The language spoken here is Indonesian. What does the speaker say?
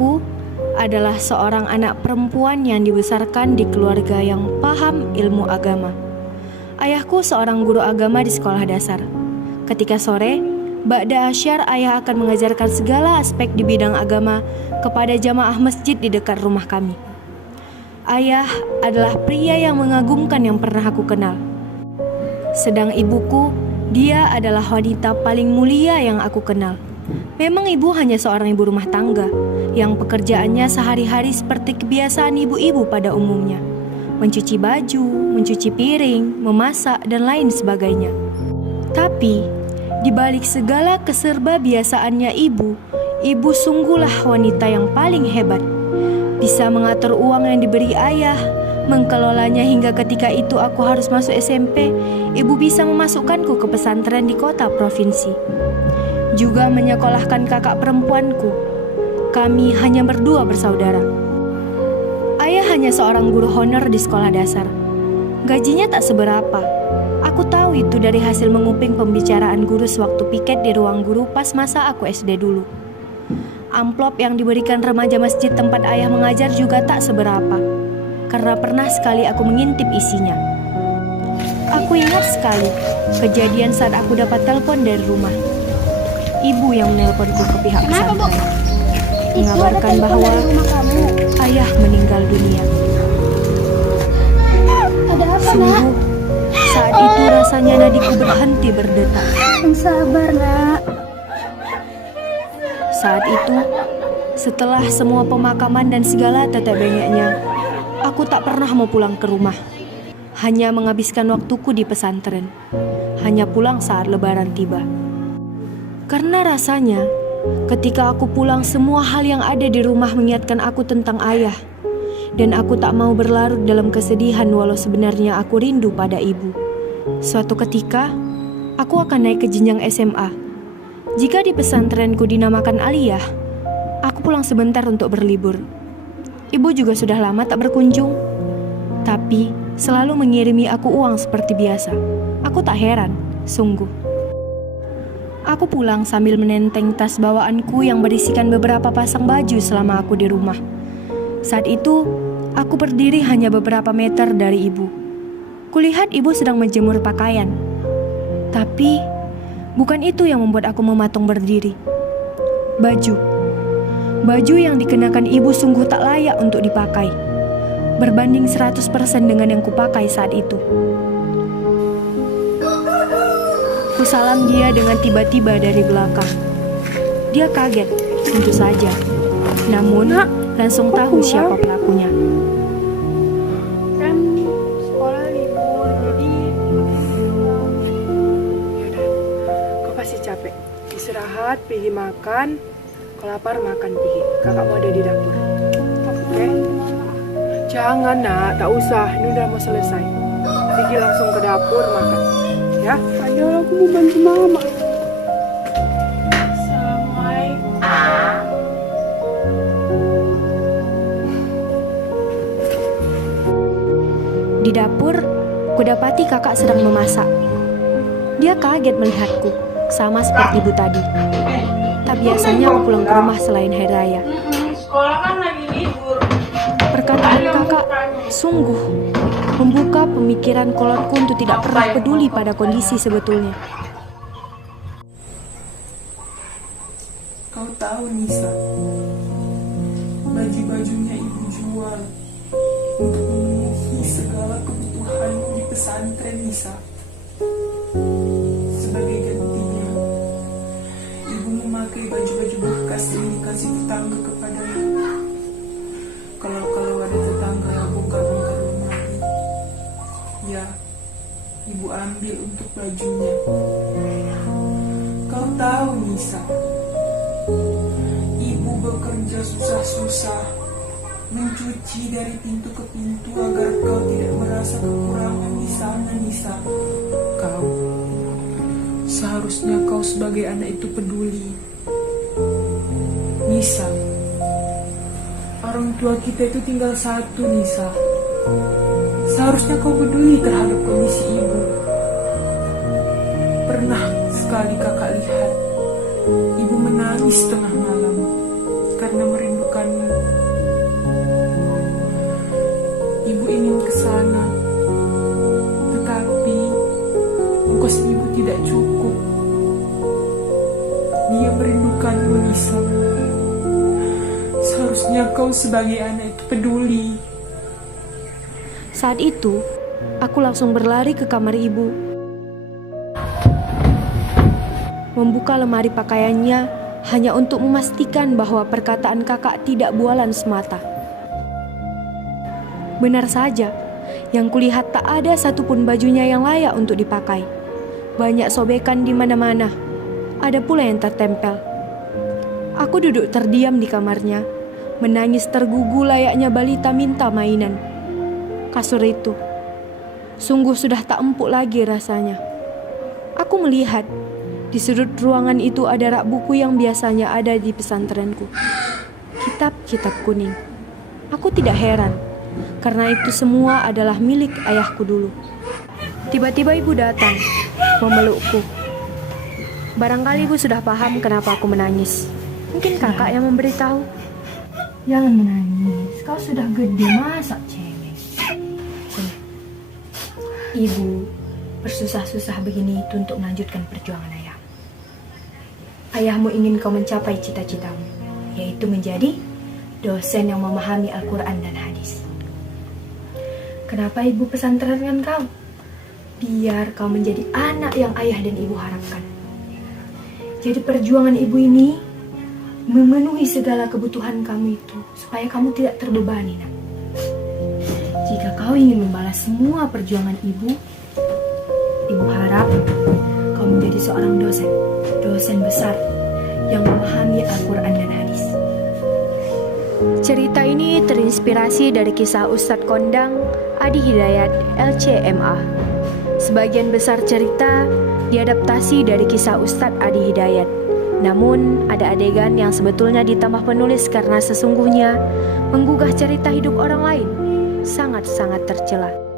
Aku adalah seorang anak perempuan yang dibesarkan di keluarga yang paham ilmu agama. Ayahku seorang guru agama di sekolah dasar. Ketika sore, ba'da asyar ayah akan mengajarkan segala aspek di bidang agama kepada jamaah masjid di dekat rumah kami. Ayah adalah pria yang mengagumkan yang pernah aku kenal. Sedang ibuku, dia adalah wanita paling mulia yang aku kenal. Memang ibu hanya seorang ibu rumah tangga yang pekerjaannya sehari-hari seperti kebiasaan ibu-ibu pada umumnya. Mencuci baju, mencuci piring, memasak, dan lain sebagainya. Tapi, di balik segala keserba biasaannya ibu sungguhlah wanita yang paling hebat. Bisa mengatur uang yang diberi ayah, mengkelolanya hingga ketika itu aku harus masuk SMP, ibu bisa memasukkanku ke pesantren di kota provinsi. Juga menyekolahkan kakak perempuanku. Kami hanya berdua bersaudara. Ayah hanya seorang guru honor di sekolah dasar. Gajinya tak seberapa. Aku tahu itu dari hasil menguping pembicaraan guru sewaktu piket di ruang guru pas masa aku SD dulu. Amplop yang diberikan remaja masjid tempat ayah mengajar juga tak seberapa, karena pernah sekali aku mengintip isinya. Aku ingat sekali kejadian saat aku dapat telepon dari rumah. Ibu yang menelponku ke pihak pesantren, mengabarkan bahwa ayah meninggal dunia. Ada apa, Sungguh, saat itu rasanya nadiku berhenti berdetak. Sabar, Nak. Saat itu, setelah semua pemakaman dan segala tetek bengeknya, aku tak pernah mau pulang ke rumah. Hanya menghabiskan waktuku di pesantren. Hanya pulang saat lebaran tiba. Karena rasanya, ketika aku pulang semua hal yang ada di rumah mengingatkan aku tentang ayah. Dan aku tak mau berlarut dalam kesedihan walau sebenarnya aku rindu pada ibu. Suatu ketika, aku akan naik ke jenjang SMA. Jika di pesantrenku dinamakan aliyah, aku pulang sebentar untuk berlibur. Ibu juga sudah lama tak berkunjung, tapi selalu mengirimi aku uang seperti biasa. Aku tak heran, sungguh. Aku pulang sambil menenteng tas bawaanku yang berisikan beberapa pasang baju selama aku di rumah. Saat itu, aku berdiri hanya beberapa meter dari ibu. Kulihat ibu sedang menjemur pakaian. Tapi, bukan itu yang membuat aku mematung berdiri. Baju yang dikenakan ibu sungguh tak layak untuk dipakai. Berbanding 100% dengan yang kupakai saat itu. Kusalam dia dengan tiba-tiba dari belakang. Dia kaget, tentu saja. Namun, langsung tahu siapa pelakunya. Kan sekolah libur, jadi Yaudah, kau pasti capek. Istirahat, pergi makan. Kalau lapar makan pergi. Kakakmu ada di dapur. Oke? Jangan, Nak, tak usah. Ini udah mau selesai. Pergi langsung ke dapur makan. Ya? padahal aku mau bantu mama. Assalamualaikum. Di dapur, kudapati kakak sedang memasak. Dia kaget melihatku, sama seperti ibu tadi. Tak biasanya aku pulang ke rumah selain hari raya. Sekolah kan lagi libur. Perkataan kakak sungguh membuka pemikiran kolotku untuk tidak pernah peduli pada kondisi sebetulnya. Kau tahu Nisa, baju-bajunya ibu jual untuk memenuhi segala kebutuhanku di pesantren Nisa. Sebagai gantinya, ibu memakai baju-baju bekas yang dikasih tetangga kepadanya. Kalau ada tetangga yang bongkar-bongkar lemari, ya, ibu ambil untuk bajunya. Kau tahu Nisa, ibu bekerja susah-susah, mencuci dari pintu ke pintu agar kau tidak merasa kekurangan di sana Nisa. Kau, seharusnya kau sebagai anak itu peduli. Nisa, orang tua kita itu tinggal satu Nisa. Seharusnya kau peduli terhadap kondisi ibu. Pernah sekali kakak lihat ibu menangis tengah malam karena merindukanmu. Ibu ingin ke sana, tetapi ongkos ibu tidak cukup. Dia merindukanmu, Nisa. Seharusnya kau sebagai anak itu peduli. Saat itu, aku langsung berlari ke kamar ibu. Membuka lemari pakaiannya hanya untuk memastikan bahwa perkataan kakak tidak bualan semata. Benar saja, yang kulihat tak ada satupun bajunya yang layak untuk dipakai. Banyak sobekan di mana-mana. Ada pula yang tertempel. Aku duduk terdiam di kamarnya, menangis tergugu layaknya balita minta mainan. Kasur itu sungguh sudah tak empuk lagi rasanya. Aku melihat di sudut ruangan itu ada rak buku yang biasanya ada di pesantrenku. Kitab-kitab kuning. Aku tidak heran, karena itu semua adalah milik ayahku dulu. Tiba-tiba ibu datang, memelukku. Barangkali ibu sudah paham kenapa aku menangis. Mungkin kakak yang memberitahu. Jangan menangis, kau sudah gede, masa cewek. Ibu bersusah-susah begini itu untuk melanjutkan perjuangan ayah. Ayahmu ingin kau mencapai cita-citamu, yaitu menjadi dosen yang memahami Al-Quran dan hadis. Kenapa ibu pesantrenkan kau? Biar kau menjadi anak yang ayah dan ibu harapkan. Jadi perjuangan ibu ini memenuhi segala kebutuhan kamu itu, supaya kamu tidak terbebani, nak. Jika kau ingin membalas semua perjuangan ibu harap kau menjadi seorang dosen besar yang memahami Al-Quran dan hadis. Cerita ini terinspirasi dari kisah Ustadz Kondang Adi Hidayat LCMA. Sebagian besar cerita diadaptasi dari kisah Ustadz Adi Hidayat. Namun ada adegan yang sebetulnya ditambah penulis karena sesungguhnya menggugah cerita hidup orang lain sangat-sangat tercela.